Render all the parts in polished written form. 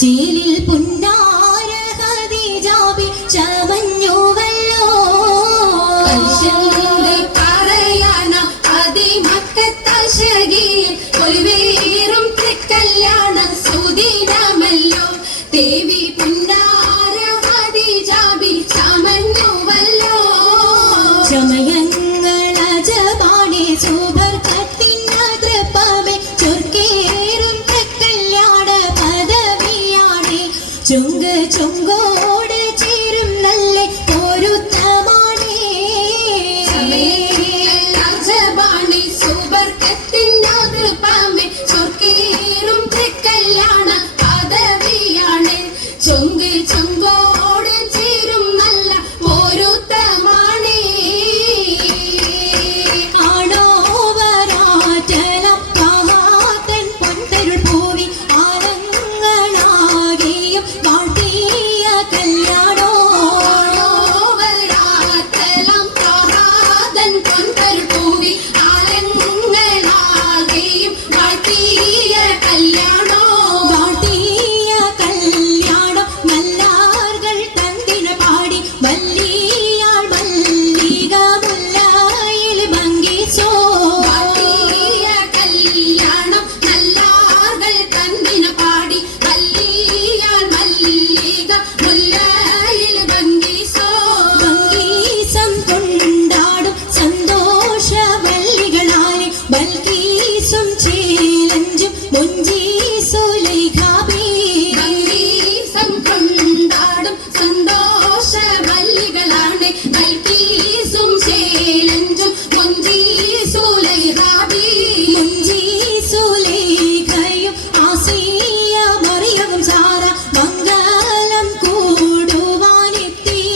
ചേലിൽ പുന്നാര ഖദീജാബി ചമഞ്ഞുവല്ലോ പറയാന അതി മക്കത്തശകിയിൽ ഒലിവേറും തൃക്കല്യാണ സുദിനമല്ലോ ദേവി പുന്നാര ഖദീജാബി ചമഞ്ഞുവല്ലോ ചമയങ്ങൾ അജബാണി സുബർക്കത്തിൻ തൃപ്പമേ ചൊർക്കേറും തൃക്കല്യാണ പദവിയാണ് ചുങ്ക് ചുങ്കോട് ചേരും നല്ല പൊരുത്തമാണ് അജബാണി സുബർക്കത്തിൻ തൃപ്പമേ ചൊർക്കേറും തൃക്കല്യാണ പദവിയാണ് ചുങ്ക് ചുങ്കോട് ചേരും നല്ല പൊരുത്തമാണ് ആണോ വരാറ്റലം മഹാതൻ പൊൻതരുൾ പൂവി ആലങ്ങളാകെയും വാഴ്ത്തിയ കല്യാണോ വരാത്തലം മഹാതൻ പൊൻതരുൾ പൂവി ആലങ്ങളാകെയും വാഴ്ത്തിയ കല്യാണോ വാഴ്ത്തിയ കല്യാണം മല്ലാർകൾ തന്തിന പാടി വല്ലിയാൾ മല്ലിക മുല്ലായിൽ ഭംഗിച്ചോ വാഴ്ത്തിയ കല്യാണം നല്ലാർകൾ തന്നിന പാടി വല്ലിയാൾ മല്ലിക മുല്ലയിൽ ഭംഗിസോ ഭംഗീസം കൊണ്ടാടും സന്തോഷ വല്ലികളാലെ ബൽക്കീസും ചേലഞ്ചും മുഞ്ചീസുലൈഖാബി ഭംഗീസം കൊണ്ടാടും സന്തോഷ വല്ലികളാണ് ബൽക്കീസും ചേലഞ്ചും മുഞ്ചീസുലൈഖാബി മുഞ്ചീസുലൈഖയും ആസിയ മറിയവും സാറ മംഗലം കൂടുവാനെത്തീരെ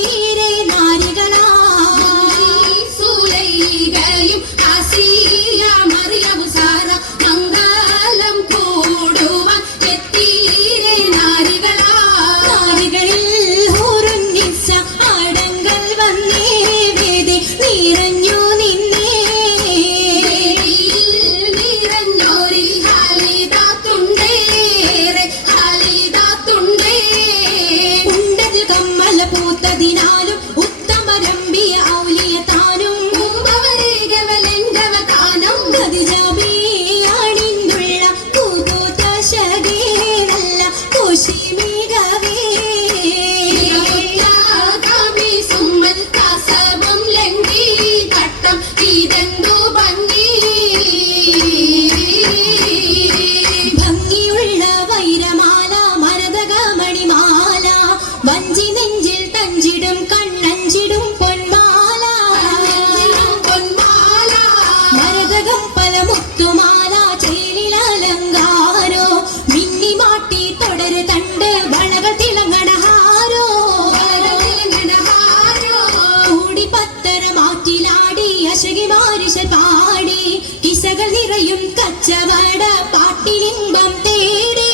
നാരികളാ സുലൈഖയും ആസിയ മറിയവും സാറ മംഗലം കൂടുവാൻ എത്തീരെ നാരികളാ നാരികളിൽ ഹുറുന്നിസ അടങ്കൽ വന്നേ വേദി നിറഞ്ഞു നിന്നേ നിറഞ്ഞോരിൽ ഹാലിദാത്തുണ്ടേറെ ഹാലിദാത്തുണ്ടേ ഉണ്ടതിൽ കമ്മല പൂത്തതിനാലും ഉത്തമരമ്പിയ ഔലിയ താനും മുമ്പവരേകവലെങ്കവതാനം ഖദീജാബിയാണിന്നുള്ള പൂപൂത്ത ശകേനല്ല കുശിമികവേ ാമി സുമ്മൽ കാസവം ലംഘി ഘട്ടം ഇതെന്തു ഭംഗി ഭംഗിയുള്ള വൈരമാല മരതക മണിമാല വഞ്ചി നെഞ്ചിൽ തഞ്ചിടും കണ്ണഞ്ചിടും പൊന്മാല പൊന്മാല മരതകം പല മുത്തുമാല ചേലിലലങ്കാരോ മിന്നി മാട്ടി തുടര് തണ്ട് വളകൾ തിളങ്ങണഹാരോ കൂടി പത്തര മാറ്റിലാടി അശകി മാരിശ പാടി കിസകൾ നിറയും കച്ചവട പാട്ടിലിമ്പം തേടി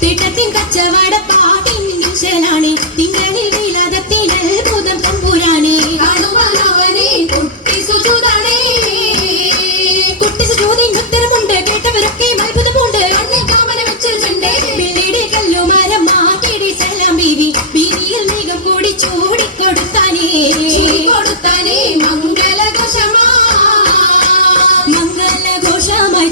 തിട്ടത്തിൻ കച്ചവട പാട്ടിൻ നിശലാണ് തിങ്കളിൽ വിലാദത്തിൽ അത്ഭുതം തമ്പുരാനെ കാണുവാനവനെ കുട്ടി സുജുതാണേ കുട്ടി സുജൂദിന് ഉത്തരമുണ്ട് കേട്ടവരൊക്കെ അത്ഭുതമുണ്ട് കണ്ണിൽ കാമന വെച്ചിട്ടുണ്ട് പിള്ളീട് കല്ലുമാരം മാറ്റിടി സലാം ബീവി ബീവിയിൽ മേഘം കൂടി ചൂടിക്കൊടുത്താനേ കൊടുത്താനേ മംഗളഘോഷമാ മംഗളഘോഷമായി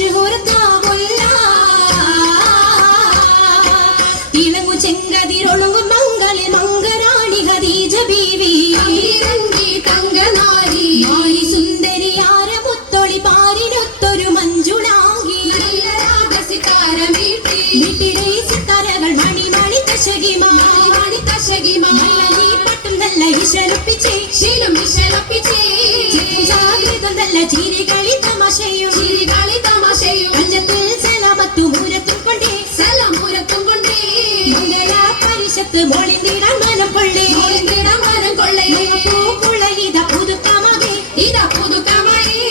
മഷഹൂരത്താവുള്ള തിളങ്ങു ചെങ്കതിരൊളുങ്ങും മംഗളിൽ മംഗരാണി ഖദീജ ബീവി ഇറങ്ങി തങ്കനാരി നാരി സുന്ദരിയാര മുത്തൊളി പാരിനൊത്തൊരു മഞ്ജുളാകി നല്ല രാഗസിതാരമീട്ടി വീട്ടിലെ സിത്താരകൾ മണി കശകിമാ മണി കശകിമാ മൈലി പട്ടും നല്ല ഇശലൊപ്പിച്ചേ ശീലം വിശലപ്പിച്ചേ ജാഗ്രത നല്ല ചിരികളി തമാശയും ചിരികളി തമാശയും കഞ്ചത്തിൽ സലാമത്തു മൂരത്തും കൊണ്ടേ സലമൂരത്തും കൊണ്ടേ മംഗള പരിഷത്ത് മോളിന്തിടാൻ മനം കൊള്ളേ മോളിന്തിടാൻ മനം കൊള്ളേ പൂക്കുള്ള ഇത പുതുക്കമാകെ ഇതാ പുതുക്കമായി